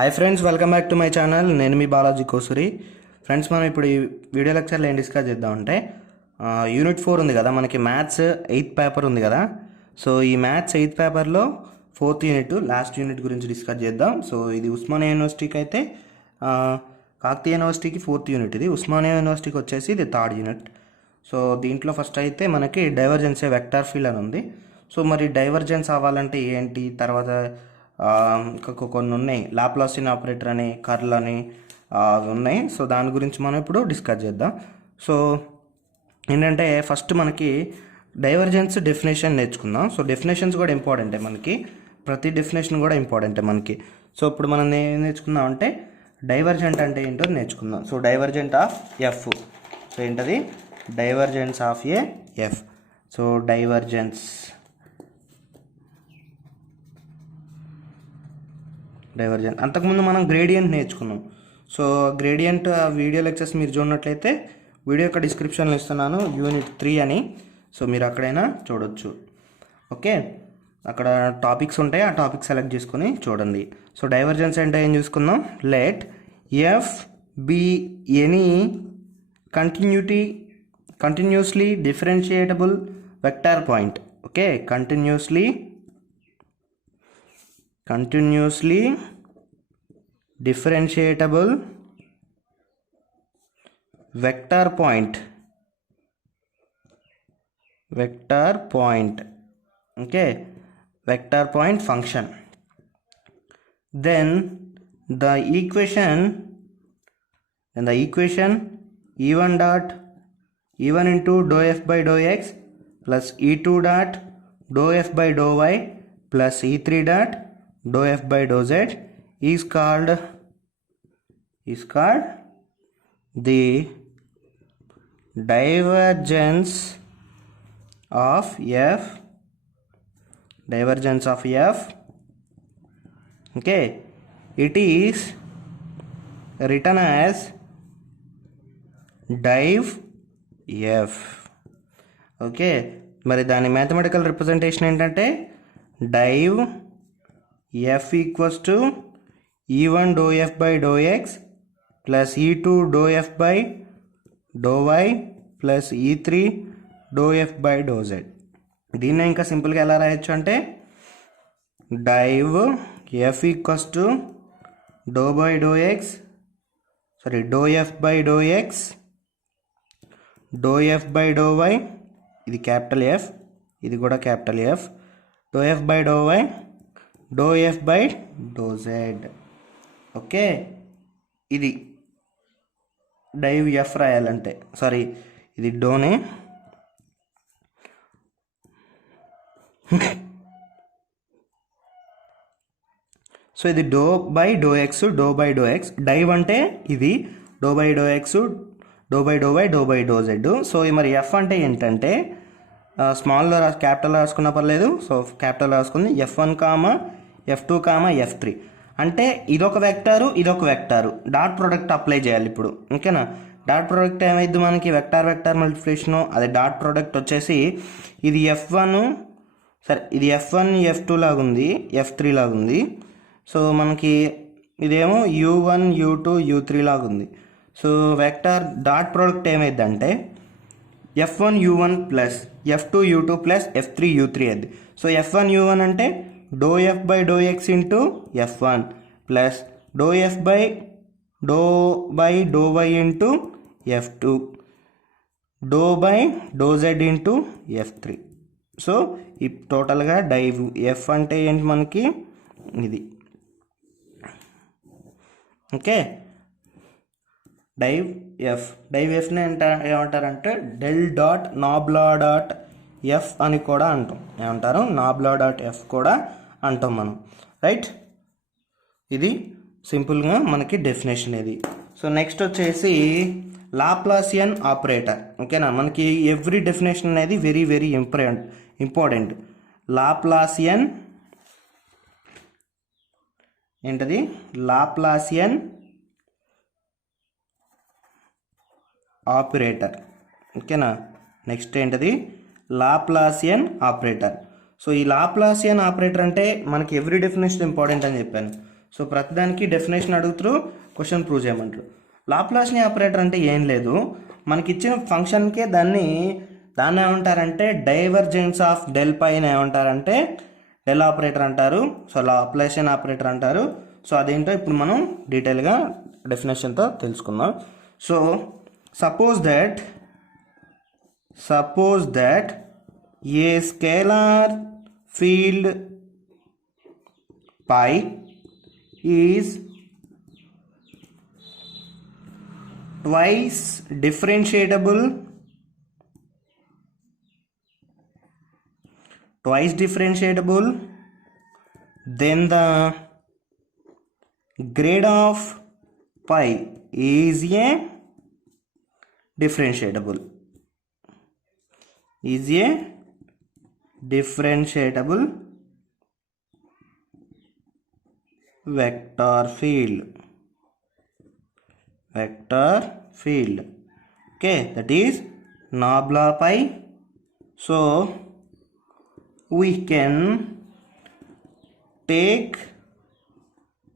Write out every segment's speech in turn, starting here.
Hi friends, welcome back to my channel. నేను మీ Balaji Kosuri. Friends, మనం ఇప్పుడు ఈ వీడియో లెక్చర్లో ఏం డిస్కస్ చేద్దామంటే యూనిట్ 4 ఉంది కదా, మనకి మ్యాథ్స్ 8th పేపర్ ఉంది కదా. సో ఈ మ్యాథ్స్ 8th పేపర్లో 4th యూనిట్, లాస్ట్ యూనిట్ గురించి డిస్కస్ చేద్దాం. సో ఇది ఉస్మానియా యూనివర్సిటీకి అయితే కాకతీయ యూనివర్సిటీకి 4th యూనిట్, ఇది ఉస్మానియా యూనివర్సిటీకి వచ్చేసి ఇది 3rd యూనిట్. సో దీంట్లో ఫస్ట్ అయితే మనకి డైవర్జెన్స్ వెక్టార్ ఫీల్డ్ అని ఉంది. సో మరి డైవర్జెన్స్ అవ్వాలంటే ఏంటి, తర్వాత కొన్ని ఉన్నాయి, లాప్లాసియన్ ఆపరేటర్ అని, కర్ల్ అని ఉన్నాయి. సో దాని గురించి మనం ఇప్పుడు డిస్కస్ చేద్దాం. సో ఏంటంటే ఫస్ట్ మనకి డైవర్జెన్స్ డెఫినేషన్ నేర్చుకుందాం. సో డెఫినేషన్స్ కూడా ఇంపార్టెంటే, మనకి ప్రతి డెఫినేషన్ కూడా ఇంపార్టెంటే మనకి. సో ఇప్పుడు మనం ఏం నేర్చుకుందాం అంటే డైవర్జెంట్ అంటే ఏంటో నేర్చుకుందాం. So divergent of F, so ఏంటది, divergence of a F. So divergence అంతకుముందు మనం గ్రేడియంట్ నేర్చుకున్నాం. సో గ్రేడియంట్ వీడియో లెక్చర్స్ మీరు చూడనట్లయితే వీడియో యొక్క డిస్క్రిప్షన్లో ఇస్తున్నాను, యూనిట్ 3 అని. సో మీరు అక్కడైనా చూడొచ్చు. ఓకే, అక్కడ టాపిక్స్ ఉంటాయి, ఆ టాపిక్ సెలెక్ట్ చేసుకొని చూడండి. సో డైవర్జెన్స్ అంటే ఏం చూసుకుందాం. Let F be any continuously differentiable vector point. Okay, continuously differentiable vector point, okay, vector point function. Then the equation e1 into dou f by dou x plus e2 dot dou f by dou y plus e3 dot dou f by dou z is called the divergence of f. Okay, it is written as div f. Okay, మరి దాని mathematical representation ఏంటంటే div f equals to e1 dou f by dou x plus e2 dou f by dou y plus e3 dou f by dou z. దీన్ని ఇంకా సింపుల్గా ఎలా రాయొచ్చు అంటే div f equals to dou f by dou x dou f by dou y, ఇది capital F, ఇది కూడా capital F, dou f by dou y dou f by dou z. Okay, ఇది డైవ్ ఎఫ్ రాయాలంటే, sorry ఇది డోనే. So ఇది doh by doh x, div అంటే ఇది doh by doh x, doh by doh y, doh by doh z. So మరి F అంటే ఏంటంటే స్మాల్లో క్యాపిటల్ రాసుకున్న పర్లేదు. సో క్యాపిటల్ రాసుకుంది F1, F2, F3. అంటే ఇదొక వెక్టారు, ఇదొక వెక్టారు, డాట్ ప్రోడక్ట్ అప్లై చేయాలి ఇప్పుడు. ఓకేనా, డాట్ ప్రోడక్ట్ ఏమైంది మనకి, వెక్టార్ మల్టిప్లికేషను, అది డాట్ ప్రోడక్ట్ వచ్చేసి ఇది F1, సరే ఇది F1 F2 లాగుంది, F3 లాగుంది. సో మనకి ఇదేమో U1 U2 U3 లాగుంది. సో వెక్టార్ డాట్ ప్రోడక్ట్ ఏమైందంటే F1 U1 plus F2 U2 plus F3 U3 అయింది. సో F1 U1 అంటే dou f by dou x into F1 plus dou f by dou y into F2 dou by dou z into F3. So ఈ టోటల్గా dive F అంటే ఏంటి మనకి ఇది. Okay, div ఎఫ్ని ఏమంటారంటే del dot nabla dot F అని కూడా అంటాం. ఏమంటారు, నాబ్లా డాట్ ఎఫ్ కూడా అంటాం మనం, రైట్. ఇది సింపుల్గా మనకి డెఫినేషన్ ఇది. సో నెక్స్ట్ వచ్చేసి లాప్లాసియన్ ఆపరేటర్. ఓకేనా, మనకి ఎవ్రీ డెఫినేషన్ అనేది వెరీ వెరీ ఇంపార్టెంట్. లాప్లాసియన్ ఏంటది, లాప్లాసియన్ ఆపరేటర్. ఓకేనా, నెక్స్ట్ ఏంటది, లాప్లాసియన్ ఆపరేటర్. సో ఈ లాప్లాసియన్ ఆపరేటర్ అంటే మనకి ఎవ్రీ డెఫినేషన్ ఇంపార్టెంట్ అని చెప్పాను. సో ప్రతిదానికి డెఫినేషన్ అడుగుతారు, క్వశ్చన్ ప్రూవ్ చేయమంటారు. లాప్లాసియన్ ఆపరేటర్ అంటే ఏం లేదు, మనకి ఇచ్చిన ఫంక్షన్కే దాన్ని ఏమంటారంటే డైవర్జెన్స్ ఆఫ్ డెల్ పై అని ఏమంటారంటే డెల్ ఆపరేటర్ అంటారు. సో లాప్లాసియన్ ఆపరేటర్ అంటారు. సో అదేంటో ఇప్పుడు మనం డీటెయిల్గా డెఫినేషన్తో తెలుసుకుందాం. So suppose that a scalar field pi is twice differentiable then the grade of pi is a differentiable vector field. Okay, that is nabla pi. So we can take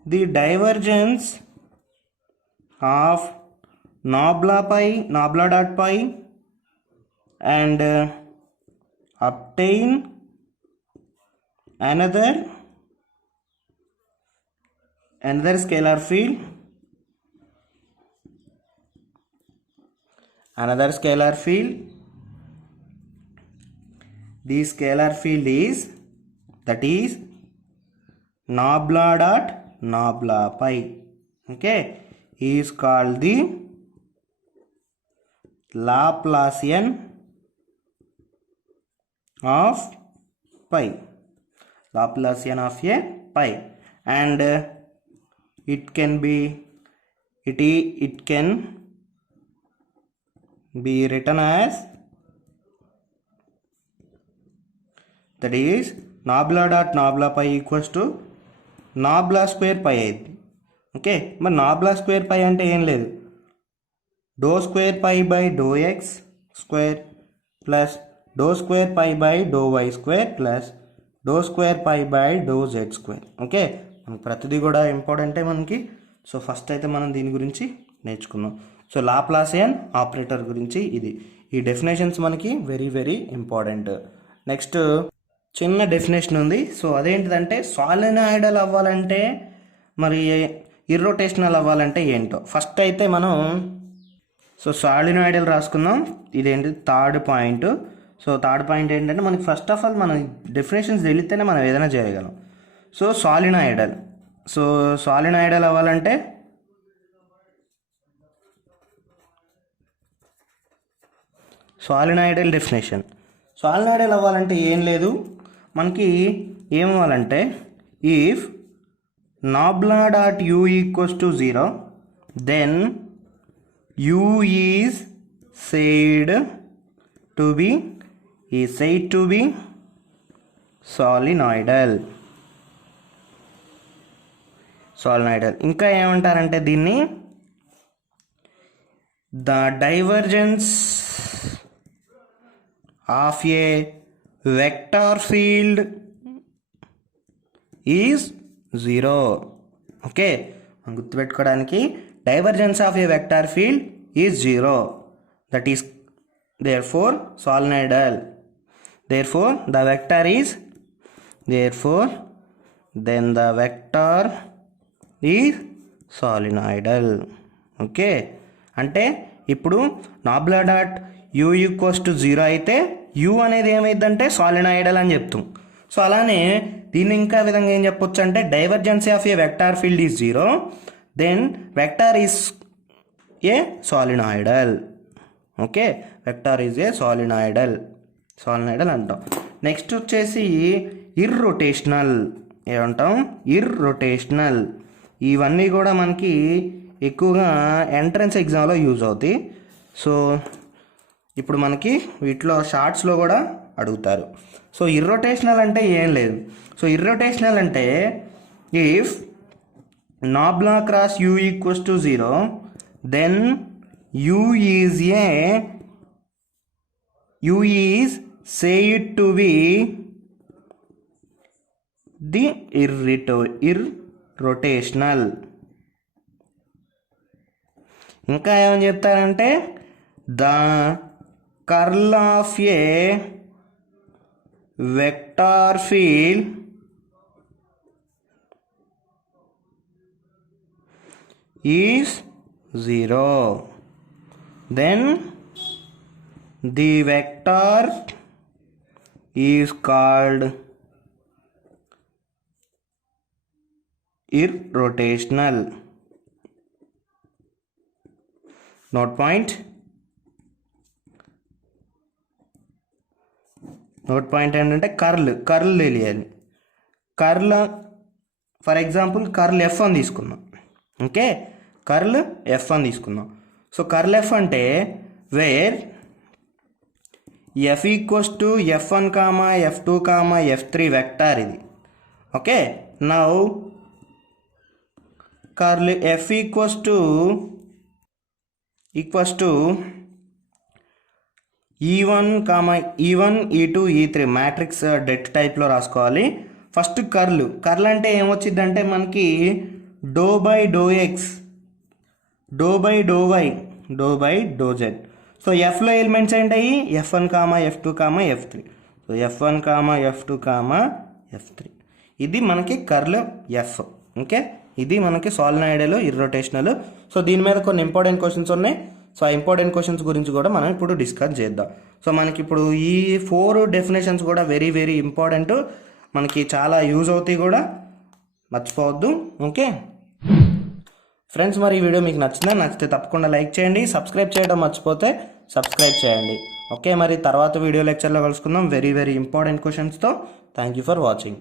the divergence of nabla dot pi and obtain another scalar field. The scalar field is nabla dot nabla pi. Okay, is called the Laplacian of pi. And it can be written as, that is nabla dot nabla pi equals to nabla square pi అయింది. Okay, మరి nabla square pi అంటే ఏం లేదు, doh square pi by doh x square plus doh square pi by doh y square plus doh square pi by doh z square. Okay, మనకి ప్రతిదీ కూడా ఇంపార్టెంటే మనకి. సో ఫస్ట్ అయితే మనం దీని గురించి నేర్చుకుందాం. సో లాప్లాసియన్ ఆపరేటర్ గురించి ఈ డెఫినేషన్స్ మనకి వెరీ వెరీ ఇంపార్టెంట్. నెక్స్ట్ చిన్న డెఫినేషన్ ఉంది. సో అదేంటిదంటే సాలినాయిడల్ అవ్వాలంటే మరి ఇర్రోటేషనల్ అవ్వాలంటే ఏంటో ఫస్ట్ అయితే మనం సాలినాయిడల్ రాసుకుందాం. ఇదేంటి third point. So third point ఏంటంటే మనకి ఫస్ట్ ఆఫ్ ఆల్ మనం డెఫినేషన్స్ తెలిస్తేనే మనం ఏదైనా చేయగలం. సో సాలినాయిడల్ అవ్వాలంటే సాలినాయిడల్ డెఫినేషన్. సాలినాయిడల్ అవ్వాలంటే ఏం లేదు, మనకి ఏమవ్వాలంటే if nabla dot u equals to 0 then u is said to be solenoidal. ఇంకా ఏమంటారంటే దీన్ని the divergence of a vector field is 0. Okay, మనం గుర్తుపెట్టుకోవడానికి divergence of a vector field is 0. That is therefore solenoidal. Therefore the vector is then the vector is solenoidal. Okay, అంటే ఇప్పుడు nabla dot u equals to 0 అయితే you అనేది ఏమైందంటే సాలినాయిడల్ అని చెప్తాం. So అలానే దీన్ని ఇంకా విధంగా ఏం చెప్పొచ్చు అంటే divergence of a vector field is 0 then vector is a solenoidal. Okay, vector is a solenoidal అంటాం. నెక్స్ట్ వచ్చేసి ఇర్రొటేషనల్ ఏమంటాం, ఇర్రొటేషనల్. ఇవన్నీ కూడా మనకి ఎక్కువగా ఎంట్రన్స్ ఎగ్జామ్లో యూజ్ అవుతాయి. సో ఇప్పుడు మనకి వీటిలో షార్ట్స్లో కూడా అడుగుతారు. సో ఇర్రొటేషనల్ అంటే ఏం లేదు. సో ఇర్రొటేషనల్ అంటే if nabla cross U equals to 0 then U is said to be the irrotational. ఇంకా ఏమని చెప్తారంటే the curl of a vector field is 0, then the vector is called irrotational. Note point ఏంటంటే curl తెలియాలి. Curl for example curl F అని తీసుకుందాం. Okay, curl F అని తీసుకుందాం. So curl F అంటే where F equals to F1, F2, F3 vector ఇది. Okay, now curl F equals to E1, E2, E3 matrix det టైప్లో రాసుకోవాలి. First curl అంటే ఏమొచ్చిందంటే మనకి doh by doh x, doh by doh y, doh by doh z. So ఎఫ్లో elements ఏంటాయి F1, F2, F3. So F1, F2, F3 ఇది మనకి curl F. Okay, ఇది మనకి సాలినాయిడ్లో ఇర్రొటేషనల్. సో దీని మీద కొన్ని ఇంపార్టెంట్ క్వశ్చన్స్ ఉన్నాయి. సో ఆ ఇంపార్టెంట్ క్వశ్చన్స్ గురించి కూడా మనం ఇప్పుడు డిస్కస్ చేద్దాం. సో మనకి ఇప్పుడు ఈ 4 డెఫినేషన్స్ కూడా వెరీ వెరీ ఇంపార్టెంట్, మనకి చాలా యూజ్ అవుతాయి కూడా, మర్చిపోవద్దు. ఓకే ఫ్రెండ్స్, మరి ఈ వీడియో మీకు నచ్చితే తప్పకుండా లైక్ చేయండి. సబ్స్క్రైబ్ చేయడం మర్చిపోతే సబ్స్క్రైబ్ చేయండి. ఓకే, మరి తర్వాత వీడియో లెక్చర్లో కలుసుకుందాం వెరీ వెరీ ఇంపార్టెంట్ క్వశ్చన్స్తో. Thank you for watching.